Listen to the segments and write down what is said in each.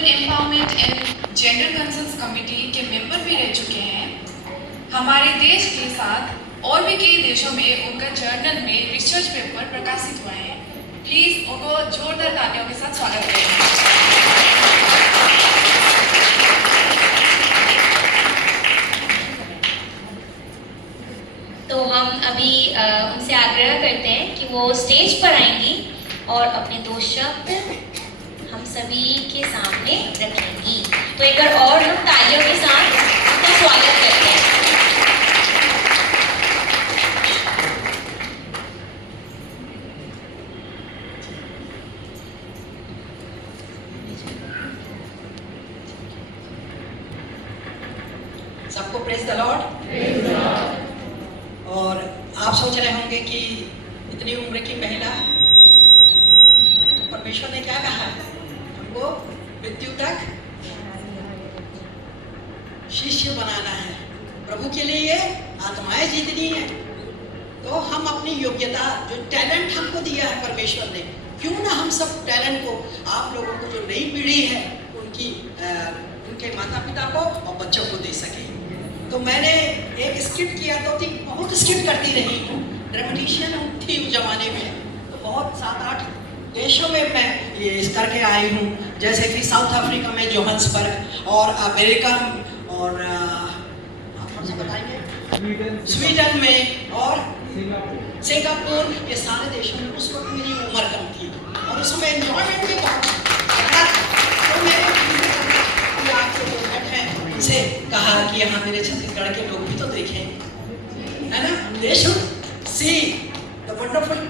Women empowerment and gender concerns committee के member भी रह चुके हैं। हमारे देश के साथ और भी कई देशों में उनका जर्नल में रिसर्च पेपर प्रकाशित हुआ है। प्लीज उनको जोरदार तालियों के साथ स्वागत करें। तो हम अभी उनसे आग्रह करते हैं कि वो स्टेज पर आएंगी और अपने 2 शब्द हम सभी के सामने रखेंगी। तो एक बार और हम तालियों के साथ उनका स्वागत करते हैं। सबको प्रेज द लॉर्ड। और आप सोच रहे होंगे कि इतनी उम्र की महिला, तो परमेश्वर ने क्या कहा, हमको मृत्यु तक शिष्य बनाना है, प्रभु के लिए आत्माएं जीतनी है। तो हम अपनी योग्यता, जो टैलेंट हमको दिया है परमेश्वर ने, क्यों ना हम सब टैलेंट को आप लोगों को, जो नई पीढ़ी है, उनके माता पिता को और बच्चों को दे सके। तो मैंने एक स्किट किया, तो बहुत स्किट करती रही हूँ, ड्रामेटिशियन थी उस जमाने में। तो बहुत 7-8 देशों में मैं ये करके आई हूँ, जैसे कि साउथ अफ्रीका में जोहान्सबर्ग, और अमेरिका, और आप कौन सा बताएंगे, स्वीडन में और सिंगापुर। ये सारे देशों में उस वक्त मेरी उम्र कम थी और उसमें एंजॉयमेंट भी बहुत था। तो मैंने आपके जो बैठे हैं उनसे कहा कि यहाँ मेरे छत्तीसगढ़ के लोग भी तो देखें, है ना, they should see the wonderful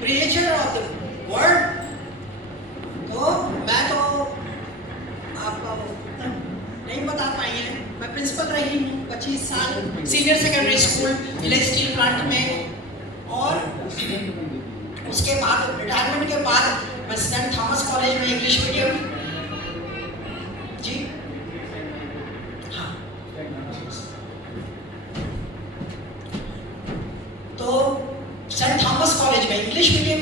creature of the world। तो मैं तो आपको नहीं बता पाई है, मैं प्रिंसिपल रही हूँ 25 साल senior secondary school village steel plant में, और उसके बाद रिटायरमेंट के बाद मैं सेंट थॉमस कॉलेज में इंग्लिश मीडियम, जी हाँ, तो सेंट थॉमस कॉलेज में इंग्लिश मीडियम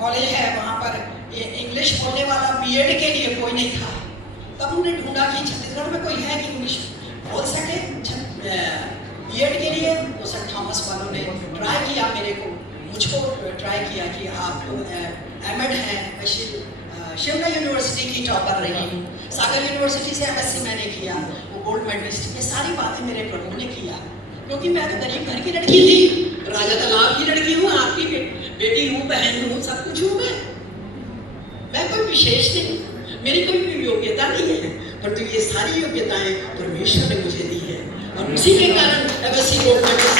कॉलेज है, वहाँ पर ये इंग्लिश बोलने वाला बीएड के लिए कोई नहीं था। तब उन्होंने ढूंढा कि छत्तीसगढ़ में कोई है कि इंग्लिश बोल सके बीएड के लिए। तो सेंट थॉमस वालों ने ट्राई किया, मुझको ट्राई किया कि आप लोग एमएड हैं। मैं शिमला यूनिवर्सिटी की टॉपर रही हूँ, सागर यूनिवर्सिटी से एमएससी मैंने किया, वो गोल्ड मेडलिस्ट। ये सारी बातें मेरे प्रभु ने किया, क्योंकि मैं तो गरीब घर की लड़की थी, राजा तालाब की लड़की हूँ, आपकी बेटी हूँ, बहन हूँ, सब कुछ हूँ। मैं कोई विशेष नहीं, मेरी कोई योग्यता नहीं है, परंतु ये सारी योग्यताएं परमेश्वर ने मुझे दी है, और उसी के कारण MSc gold medalist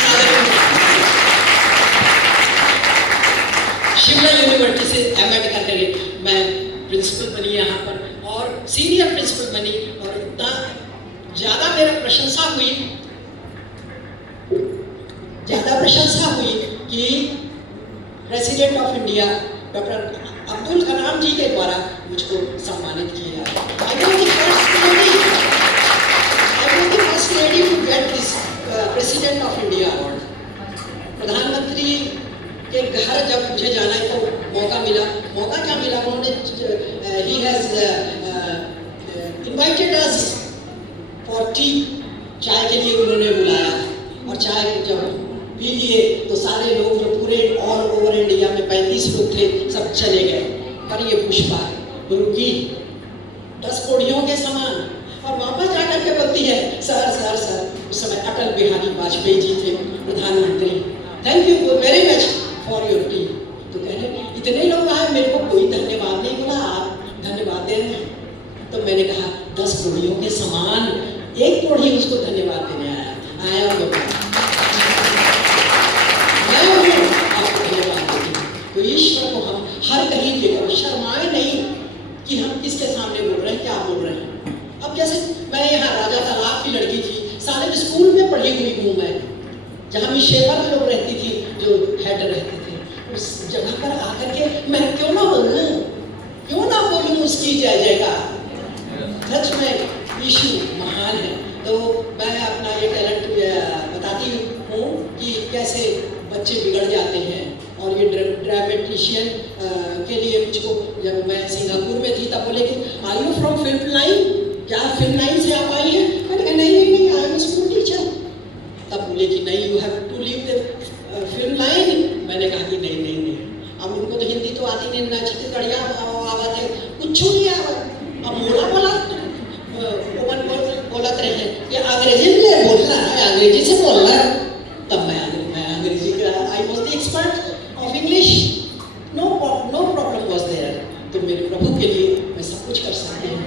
Shimla university से एमएड करके मैं प्रिंसिपल बनी यहाँ पर, और सीनियर प्रिंसिपल बनी। और इतना ज़्यादा मेरा प्रशंसा हुई कि president of India doctor Abdul Kalam ji के द्वारा मुझको सम्मानित किया। I was the first lady to get this President of India award। प्रधानमंत्री के घर जब मुझे जाना है तो मौका क्या मिला, उन्होंने he has invited us for tea, चाय के लिए उन्होंने बुलाया, और चाय जब पी लिए तो सारे लोग जो पूरे ऑल ओवर इंडिया में 35 लोग थे, सब चले गए। पर ये पुष्पा रुकी 10 कोड़ियों के समान, और वापस जाकर के बोलती है, सर उस समय अटल बिहारी वाजपेयी जी थे प्रधानमंत्री, thank you very much for your T. तो कह रहे इतने लोग आए, मेरे को कोई धन्यवाद नहीं बोला, आप धन्यवाद दे रहे हैं। तो मैंने कहा 10 कोड़ियों के समान एक कोड़ी उसको धन्यवाद देने आया आपको धन्यवाद देंगे। तो ईश्वर को हम हर कहीं पे शर्माए नहीं कि हम किसके सामने बोल रहे हैं, क्या बोल रहे हैं। अब जैसे मैं यहाँ राजा तालाब की लड़की थी, सारे स्कूल में पढ़ी हुई हूँ मैं, जहाँ भी शेफर लोग रहती थी, जो हेड रहते थे, उस जगह पर आकर के मैं क्यों ना बोलूँ उसकी जय जयकार। सच में यीशु महान है। तो मैं अपना ये टैलेंट बताती हूँ कि कैसे बच्चे बिगड़ जाते हैं, और ये ड्रामेटिशियन के लिए मुझको, जब मैं सिंगापुर में थी तब बोले कि are you from film line, क्या फिल्म लाइन से आप आई हैं? मैंने कहा नहीं, आई एम स्कूल टीचर। तब बोले कि नहीं, you have to leave the film line. मैंने कहा कि नहीं, अब उनको तो हिंदी तो आती नहीं, ना छत्तीसगढ़िया आवाज है, कुछ नहीं आवाज। अब बोला बोलत रहे ये अंग्रेजी में बोलना है, अंग्रेजी से बोलना है। तब मैं अंग्रेजी का I was the expert of English, no problem was there. तो मेरे प्रभु के लिए मैं सब कुछ कर सकती हूँ,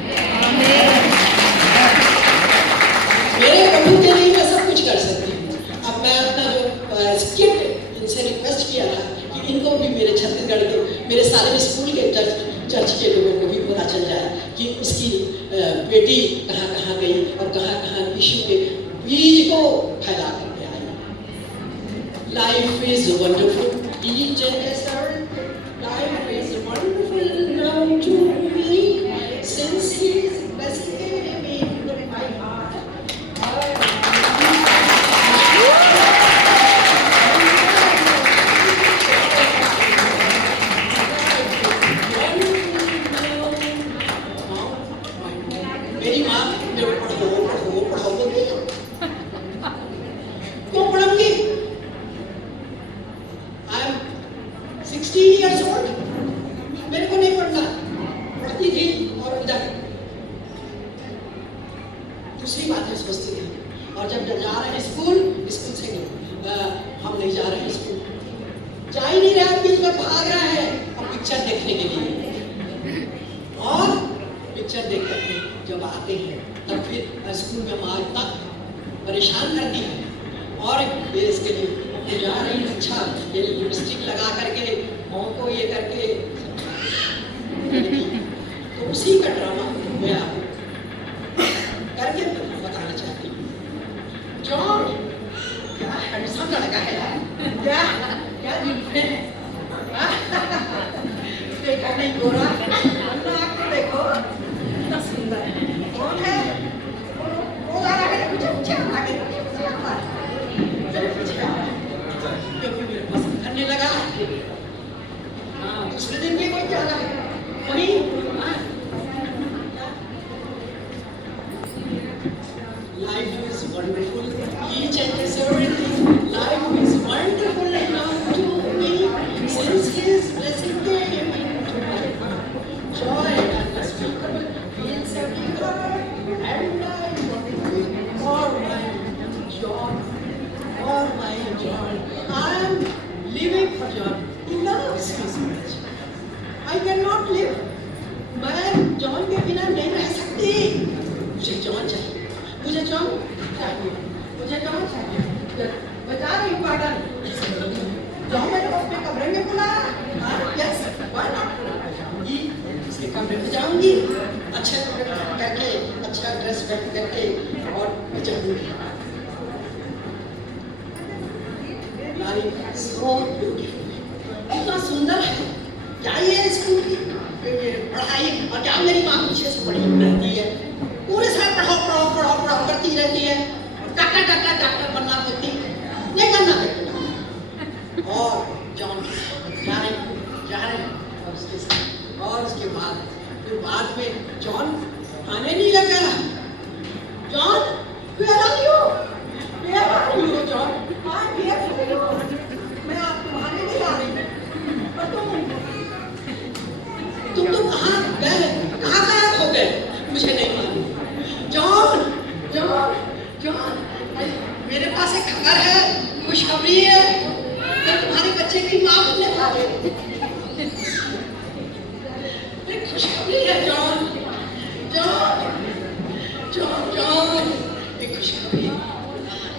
मेरे प्रभु के लिए मैं सब कुछ कर सकती हूँ। अब मैं अपना जो स्किट इनसे रिक्वेस्ट किया था कि इनको भी मेरे छत्तीसगढ़ के, मेरे सारे स्कूल के चर्च के लोगों को भी पता चल जाए कि उसकी बेटी कहाँ कहाँ गई और कहाँ कहाँ यीशु के बीज को फैला करके आई। Life is wonderful each and every, life is wonderful now to me since he is blessing me with my heart. मेरी माँ जब पढ़ो बोली, क्यों पढ़ूंगी? आई एम 16 years old, मेरे को नहीं पढ़ना, पढ़ती थी और इधर दूसरी बातें सोचती थी। और जब जा रहे हैं स्कूल से नहीं, हम नहीं जा रहे हैं स्कूल, जा ही नहीं रहे, बीच में भाग रहा है अब पिक्चर देखने के लिए। और पिक्चर देख करके जब आते हैं तब फिर स्कूल में माँ इतना परेशान करती है, और ये इसके लिए जा रही अच्छा ये लिपस्टिक लगा करके मुँह को ये करके, तो उसी का ड्रामा मैं आपको करके बताना चाहती हूँ। जॉन क्या हैंडसम लड़का है यार, क्या जीवन है, देखा नहीं गोरा, आपको देखो कितना सुंदर है। कौन है वो लगा के पीछे आगे क्योंकि मेरे पसंद करने लगा। हाँ, दूसरे दिन भी कोई जाना है वही। Life is wonderful, each and everything. Life is wonderful now to me, since His blessing came into my heart. Joy unspeakable fills every heart, and I want it for my joy, for my joy. I am living for joy. He loves me so much. I cannot live. मैं John के बिना नहीं रह सकती। मुझे John चाहिए, मुझे John चाहिए, मुझे जॉन चाहिए। बता रही पागल, जॉन मेरे को अपने कमरे में बुलाया। Yes, why not? जाऊंगी, उसके कमरे में जाऊंगी, अच्छा करके, अच्छा ड्रेस पहन करके, और मैं जाऊंगी। लाइफ सो ब्यूटीफुल, इतना सुंदर है। क्या ये स्कूल की पढ़ाई, और क्या मेरी माँ पीछे से पढ़ी रहती है, पूरे साल पढ़ाओ करती रहती है। डॉक्टर बनना बोलती, नहीं बनना बेटा। और जॉन जा रहे और उसके बाद में जॉन आने नहीं लगा। John, where are you? John? I'm here for you. मैं आपको आने नहीं आ रही, और तुम तो कहाँ गए, कहाँ गायब हो गए, मुझे नहीं मालूम। जॉन, मेरे पास एक खबर है, खुशखबरी है, मैं तुम्हारे बच्चे की माँ बनने वाली हूँ। एक खुशखबरी है जॉन, एक खुशखबरी है।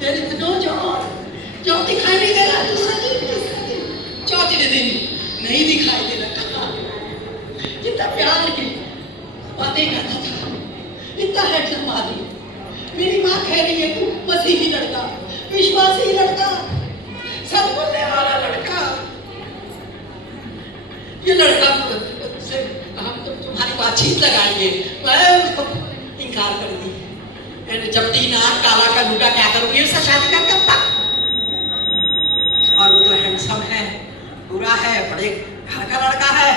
तेरे तो जॉन दिखाई नहीं दे रहा, चौथे दिन नहीं दिखाई दे रहा। जितना प्यार की बातें करता था, इतना हैंडसम आदमी। मेरी माँ कह रही है तू मसीही लड़का, विश्वासी लड़का, सच बोलने वाला लड़का। ये लड़का से हम तो तुम्हारी बातचीत लगाएंगे, मैं उसको इनकार कर दी। मैंने जब तीन आँख काला का लूटा क्या करूँगी, उससे शादी कर सकता। और वो तो हैंडसम है, बुरा है, बड़े घर का लड़का है,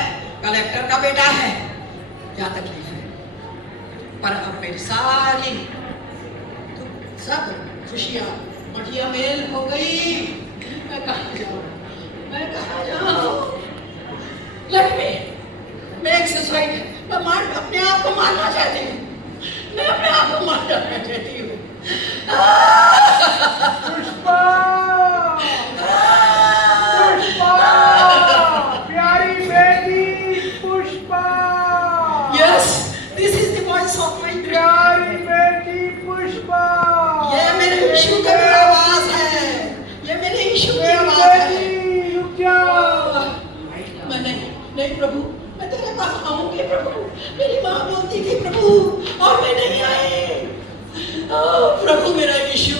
कलेक्टर का बेटा है, क्या तकलीफ है। पर अब मेरी सारी सब खुशियाँ मटिया मेल हो गई। मैं कहाँ जाऊँ, मैं कहाँ जाऊँ। लक्ष्मी, मैं एक सुसाइड, मैं अपने आप को मारना चाहती हूँ, मैं अपने आप को मार डालना चाहती हूँ। पुष्पा, पुष्पा, प्यारी बेटी Pushpa. Yes, this is the voice of my dream. प्यारी बेटी पुष्पा। ये मेरे यीशु का भी आवाज है, ये मेरे यीशु की आवाज है। रुक जा। मैं नहीं प्रभु, मैं तेरे पास आऊंगी प्रभु। मेरी माँ बोलती थी प्रभु, और मैं नहीं आई। प्रभु मेरा यीशु,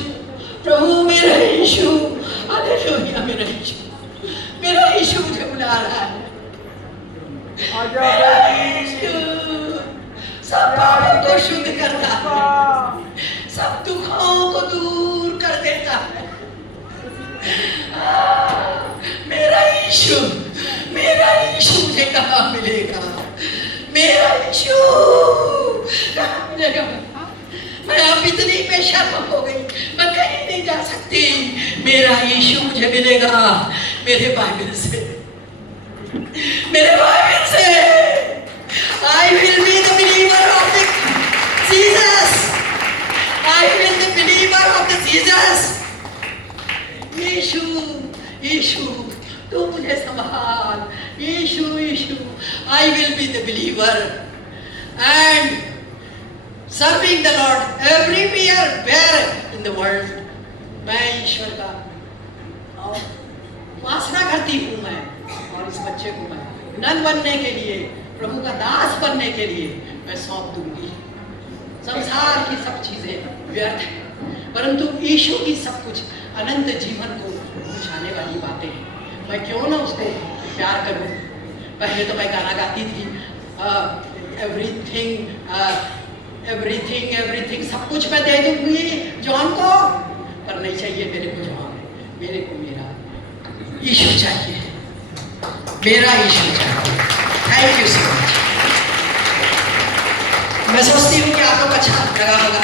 प्रभु मेरा यीशु, हालेलुया मेरा यीशु मुझे बुला रहा है। आजा बेटी। यीशु सब पापों को शुद्ध करता है, सब दुखों को दूर कर देता है। मेरा यीशु मुझे कहाँ मिलेगा? मेरा यीशु कहाँ मिलेगा? मैं अब इतनी बेशर्म हो गई, मैं कहीं नहीं जा सकती। मेरा यीशु मुझे मिलेगा मेरे बाइबल से, मेरे बाइबल से। I will be the believer of the Jesus. I will be the believer of the Jesus. यीशु, यीशु, तू मुझे संभाल। यीशु, यीशु, I will be the believer and serving the Lord everywhere where in the world. मैं ईश्वर का और वासना करती हूँ मैं, और इस बच्चे को मैं नन बनने के लिए, प्रभु का दास बनने के लिए मैं सौंप दूंगी। संसार की सब चीजें व्यर्थ है, परंतु यीशु की सब कुछ अनंत जीवन को पहुंचाने वाली बातें हैं। मैं क्यों ना उसको प्यार करूं। पहले तो मैं गाना गाती थी, एवरीथिंग सब कुछ मैं दे दूंगी जॉन को, पर नहीं चाहिए मेरे को जॉन, मेरे को मेरा यीशु चाहिए, मेरा यीशु चाहिए। Thank you so much. मैं सोचती हूँ कि आप लोग अच्छा लगा होगा।